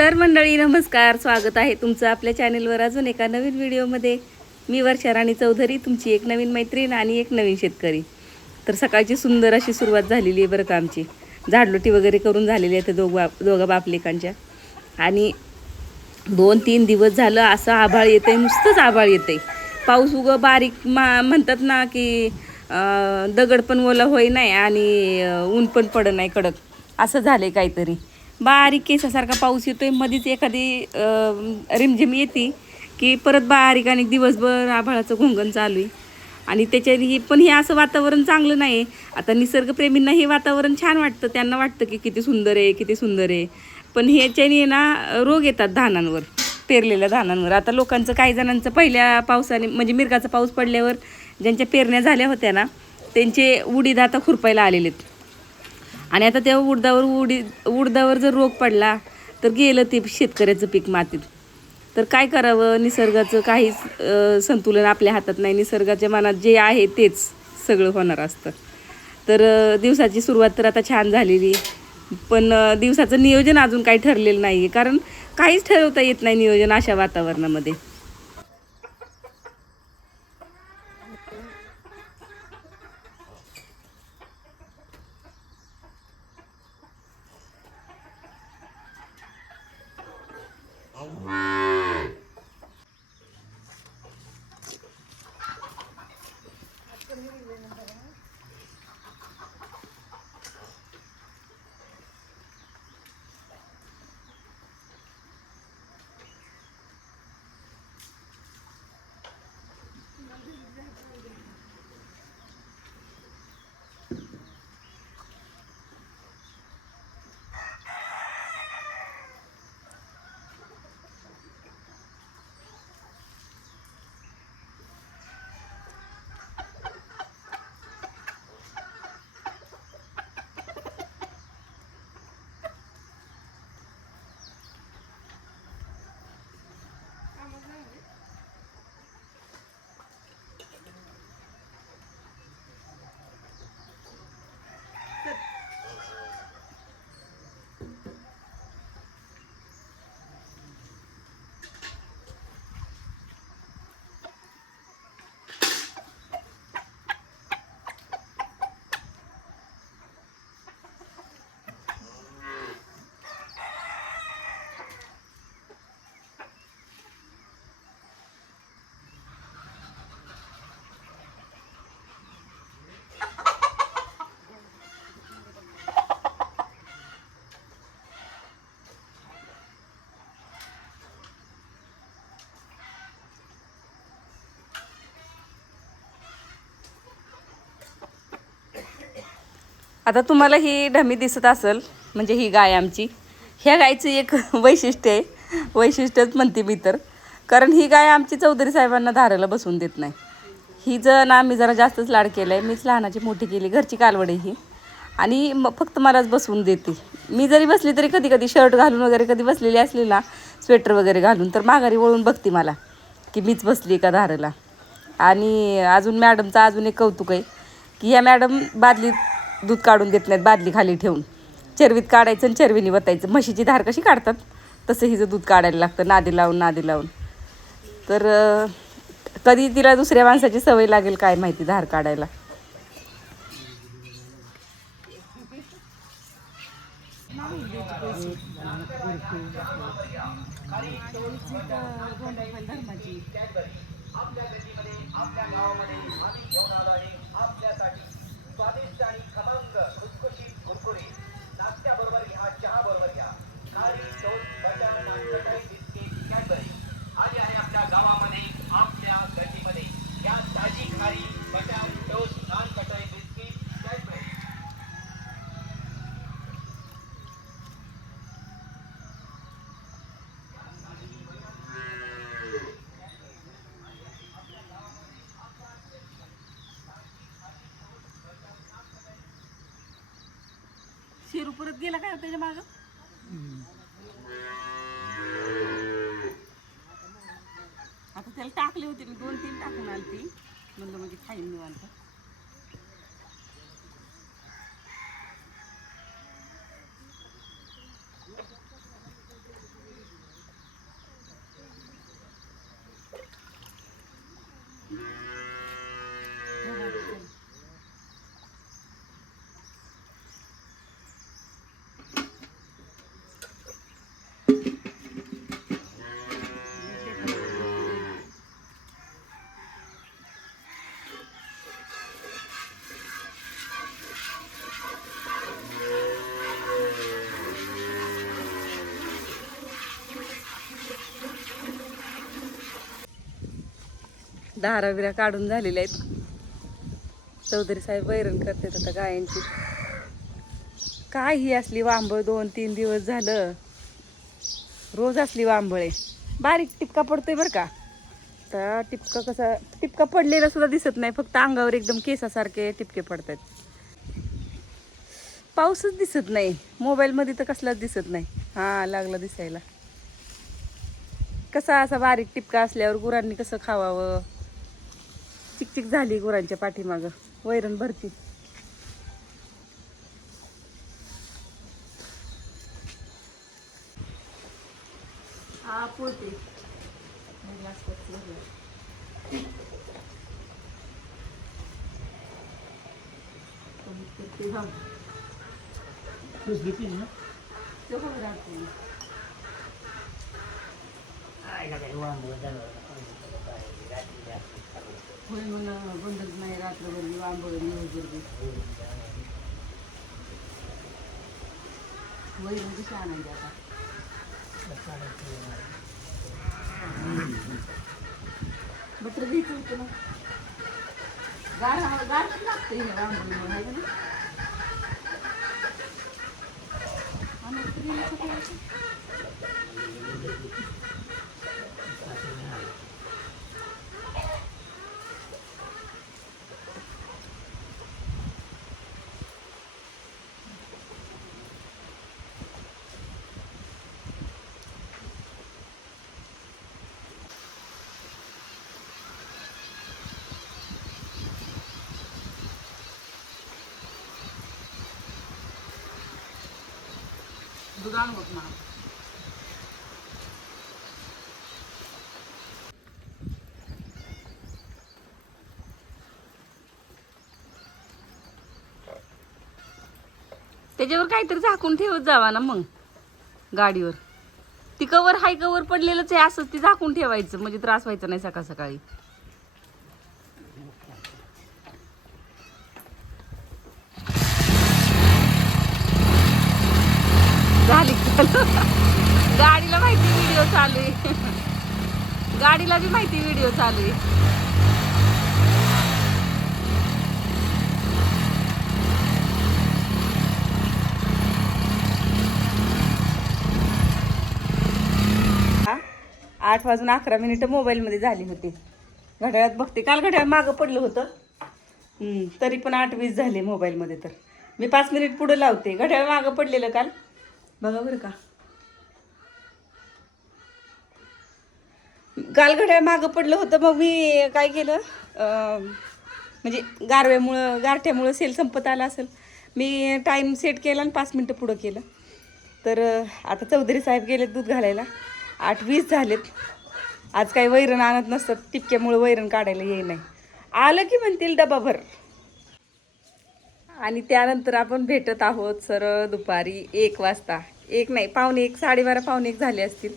तर मंडळी नमस्कार, स्वागत आहे तुमचं आपल्या चॅनेलवर अजून एका नवीन व्हिडिओमध्ये. मी वर्षा राणी चौधरी, तुमची एक नवीन मैत्रीण आणि एक नवीन शेतकरी. तर सकाळची सुंदर अशी सुरुवात झालेली आहे बरं का आमची. झाडलोटी वगैरे करून झालेली आहे दोघा बापलेकांच्या. आणि 2-3 दिवस झालं असं आभाळ येतंय, नुसतंच आभाळ येतंय. पाऊस उगं बारीक म्हणतात ना की दगड पण ओला होई नाही आणि ऊन पण पड नाही कडक, असं झालंय काहीतरी. बारीक केसासारखा पाऊस येतोय, मध्येच एखादी रिमझिम येते की परत बारीक आणि दिवसभर आभाळाचं घोंगण चालू आहे. आणि त्याच्याने पण हे असं वातावरण चांगलं नाही आहे. आता निसर्गप्रेमींना हे वातावरण छान वाटतं, त्यांना वाटतं की किती सुंदर आहे, किती सुंदर आहे. पण ह्याच्याने ना रोग येतात धानांवर, पेरलेल्या धानांवर. आता लोकांचं, काही जणांचं पहिल्या पावसाने म्हणजे मिरगाचा पाऊस पडल्यावर ज्यांच्या पेरण्या झाल्या होत्या ना, त्यांचे उडीद आता खुरपायला आलेले आहेत. आणि आता त्या उडदावर जर रोग पडला तर गेलं ते शेतकऱ्याचं पीक मातीत. तर काय करावं, निसर्गाचं काहीच संतुलन आपल्या हातात नाही. निसर्गाच्या मनात जे आहे तेच सगळं होणार असतं. तर दिवसाची सुरुवात तर आता छान झालेली, पण दिवसाचं नियोजन अजून काही ठरलेलं नाही आहे, कारण काहीच ठरवता येत नाही नियोजन अशा वातावरणामध्ये. आता तुम्हाला ही ढमी दिसत असेल, म्हणजे ही गाय आमची. ह्या गायचं एक वैशिष्ट्य आहे, वैशिष्ट्यच म्हणते मी तर. कारण ही गाय आमची चौधरी साहेबांना धाराला बसवून देत नाही. ही जर आम्ही जरा जास्तच लाड केलं आहे, मीच लहानाची मोठी केली, घरची कालवड आहे ही. आणि फक्त मलाच बसवून देते. मी जरी बसली तरी कधी कधी शर्ट घालून वगैरे कधी बसलेली असली ना, स्वेटर वगैरे घालून, तर माघारी वळून बघते मला की मीच बसली का धाराला. आणि अजून मॅडमचं अजून एक कौतुक आहे की ह्या मॅडम बादलीत दूध काढून देत नाहीत, बादली खाली ठेवून चरवीत काढायचं आणि चरवीने वतायचं. म्हशीची धार कशी काढतात तसं हिचं दूध काढायला लागतं, नादी लावून. तर कधी तिला दुसऱ्या माणसाची सवय लागेल काय माहिती धार काढायला. स्वादिष्ट आणि खमंग खुसखुशीत कुरकुरीत नाश्त्याबरोबर घ्या, चहा बरोबर घ्या. खारी toast butter nankhatai biscuit Cadbury आली आहे आपल्या गावामध्ये, आपल्या गल्लीमध्ये. या ताजी खारी butter toast nankhatai biscuit Cadbury. Sheru परत गेला काय त्याच्या मागं. आता त्याला टाकले होते मी, 2-3 टाकून आलती, म्हणलं म्हणजे खाईन निवांत. धारा बिरा काढून झालेल्या आहेत. चौधरी साहेब वैरण करतात आता गायांची. काय ही असली वांबळ 2-3 दिवस झालं रोज असली वांबळ आहे. बारीक टिपका पडतोय बरं का. तर टिपका कसा टिपका पडलेला सुद्धा दिसत नाही, फक्त अंगावर एकदम केसासारखे टिपके पडतात. पाऊसच दिसत नाही मोबाईलमध्ये तर कसलाच दिसत नाही. हा लागला दिसायला. कसा असा बारीक टिपका असल्यावर गुरांनी कसं खावावं. चिकचिक झाली गुरांच्या पाठीमागं. वैरण भरती. हा पोळते होय म्हणून बंदच नाही रात्रभर वांबळ वैरण कशी आणायची आता. बटर घ्यायचं होतं ना. गार गारच लागतं हे वांबळीमुळे आहे का नाही. आणि स्त्रीला सकाळी 不干我嘛。त्याच्यावर काहीतरी झाकून ठेवत जावा ना मग गाडीवर. ती कवर हाय कवर पडलेलंच आहे असंच ती झाकून ठेवायचं म्हणजे त्रास व्हायचा नाही सकाळ सकाळी. झाली गाडीला माहिती व्हिडिओ चालू आहे. गाडीला बी माहिती व्हिडिओ चालू आहे. आठ वाजून 11 मिनिटं मोबाईलमध्ये झाली होती. घड्याळात बघते. काल घड्याळ मागं पडलं होतं तरी पण 8:20 झाले मोबाईलमध्ये. तर मी 5 मिनिट पुढे लावते. घड्याळ मागं पडलेलं काल बघा बरं का. काल घड्याळ मागं पडलं होतं. मग मी काय केलं म्हणजे गारठ्यामुळं सेल संपत आला असेल. मी टाईम सेट केला आणि 5 मिनिटं पुढं केलं. तर आता चौधरी साहेब गेलेत दूध घालायला. 8:20 झालेत. आज काही वैरण आणत नसतात. टिपक्यामुळं वैरण काढायला येई नाही. आलं की म्हणतील डबाभर. आणि त्यानंतर आपण भेटत आहोत सरळ दुपारी 1 वाजता. 1 नाही 1:15 1:30 1:45 झाले असतील.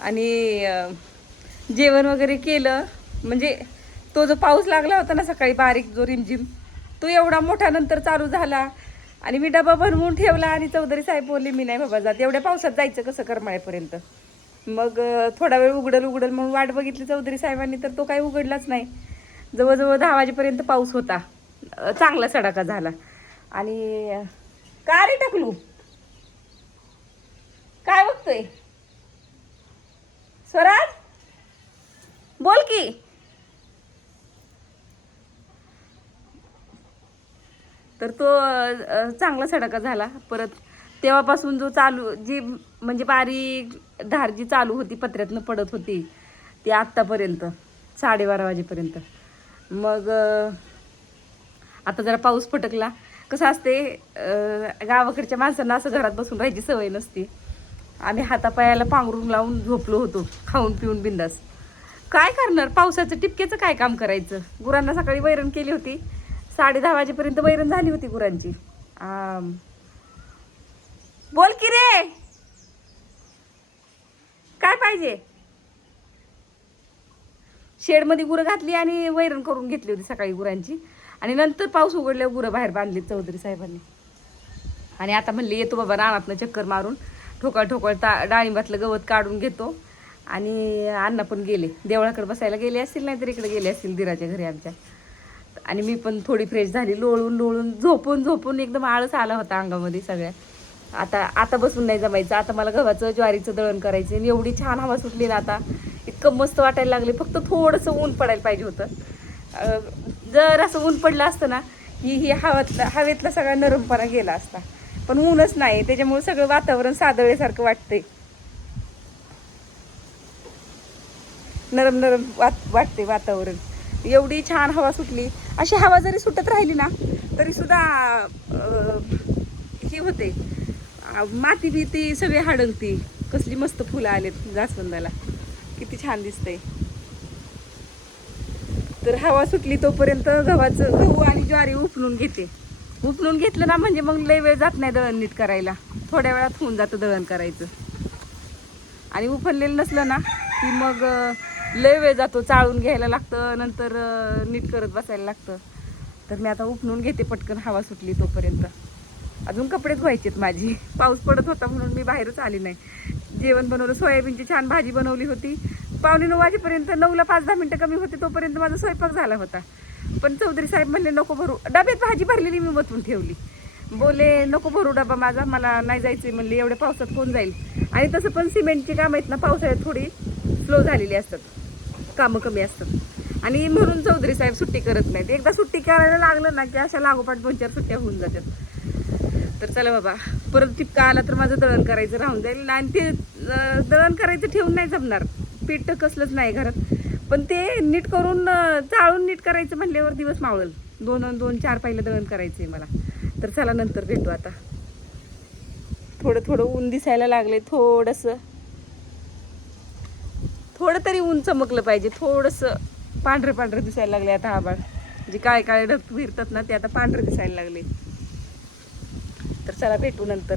आणि जेवण वगैरे केलं. म्हणजे तो जो पाऊस लागला होता ना सकाळी बारीक जो रिमझिम तो एवढा मोठा नंतर चालू झाला. आणि मी डबा बनवून ठेवला. आणि चौधरी साहेब बोलले मी नाही बाबा जात. एवढ्या पावसात जायचं कसं करमाळ्यापर्यंत. मग थोडा वेळ उघडल म्हणून वाट बघितली चौधरी साहेबांनी. तर तो काही उघडलाच नाही. जवळजवळ 10 वाजेपर्यंत पाऊस होता. चांगला सडाका झाला. आणि का रे टकलू काय बघतोय. स्वराज बोल की. तर तो चांगला सडाका झाला. परत तेव्हापासून जो जी म्हणजे बारीक धार जी चालू होती पत्र्यातनं पडत होती ती आत्तापर्यंत 12:30 वाजेपर्यंत. मग आता जरा पाऊस फटकला. कसं असते गावाकडच्या माणसांना असं घरात बसून राहायची सवय नसते. आम्ही हातापायाला पांघरून लावून झोपलो होतो खाऊन पिऊन बिंदास. काय करणार पावसाचं टिपक्याचं काय काम करायचं. गुरांना सकाळी वैरण केली होती. 10:30 वाजेपर्यंत वैरण झाली होती गुरांची. बोल की रे काय पाहिजे. शेडमध्ये गुरं घातली आणि वैरण करून घेतली होती सकाळी गुरांची. आणि नंतर पाऊस उघडल्यावर गुरं बाहेर बांधली चौधरी साहेबांनी. आणि आता म्हणले येतो बाबा रानातनं चक्कर मारून ठोकळ डाळिंबातलं गवत काढून घेतो आणि अण्णा पण गेले देवळाकडे बसायला गेले असतील, नाहीतर इकडे गेले असतील दिराच्या घरी आमच्या. आणि मी पण थोडी फ्रेश झाली, लोळून लोळून झोपून झोपून एकदम आळस आला होता अंगामध्ये सगळ्या. आता बसून नाही जमायचं. आता मला गव्हाचं ज्वारीचं दळण करायचं आणि एवढी छान हवा सुटली ना आता, इतकं मस्त वाटायला लागले. फक्त थोडंसं ऊन पडायला पाहिजे होतं. जर असं ऊन पडलं असतं ना ही हवेतला सगळा नरमपणा गेला असता, पण ऊनच नाही, त्याच्यामुळे सगळं वातावरण सादळल्यासारखं वाटतंय. नरम नरम वाटते वातावरण. एवढी छान हवा सुटली. अशी हवा जरी सुटत राहिली ना तरी सुद्धा हे होते, माती बिती सगळे हाडंगती. कसली मस्त फुलं आलेत जास्वंदाला, किती छान दिसतंय. तर हवा सुटली तोपर्यंत गहू आणि ज्वारी उपणून घेते. उपणून घेतलं ना म्हणजे मग लय वेळ जात नाही दळण नीट करायला, थोड्या वेळात होऊन जातं दळण करायचं. आणि उपणलेलं नसलं ना की मग लय वेळ जातो, चाळून घ्यायला लागतं, नंतर नीट करत बसायला लागतं. तर मी आता उपणून घेते पटकन हवा सुटली तोपर्यंत. अजून कपडेच धुवायचेत माझी. पाऊस पडत होता म्हणून मी बाहेरच आली नाही. जेवण बनवलं, सोयाबीनची छान भाजी बनवली होती. 8:45 वाजेपर्यंत, 9ला 5-10 मिनटं कमी होते तोपर्यंत माझा स्वयंपाक झाला होता. पण चौधरी साहेब म्हणले नको भरू, डब्यात भाजी भरलेली मी वतून ठेवली. बोले नको भरू डबा माझा, मला नाही जायचं म्हणले, एवढ्या पावसात कोण जाईल. आणि तसं पण सिमेंटची कामं आहेत ना पावसाळ्यात थोडी स्लो झालेली असतात, कामं कमी असतात. आणि म्हणून चौधरी साहेब सुट्टी करत नाहीत. एकदा सुट्टी करायला लागलं ना की अशा लागोपाठ 2-4 सुट्ट्या होऊन जातात. तर चला बाबा, परत टिपका आला तर माझं दळण करायचं राहून जाईल. आणि ते दळण करायचं ठेवून नाही जमणार, पीठ कसलंच नाही घरात. पण ते नीट करून चाळून नीट करायचं म्हणल्यावर दिवस मावळल. 2-4 पहिलं दळण करायचं आहे मला. तर चला नंतर भेटू. आता थोडं थोडं ऊन दिसायला लागले, थोडंसं थोडं तरी ऊन चमकलं पाहिजे. थोडंसं पांढरं पांढरं दिसायला लागले आता आभाळ, जे काळे काळे ढग फिरतात ना ते आता पांढरं दिसायला लागले. तर चला भेटू नंतर.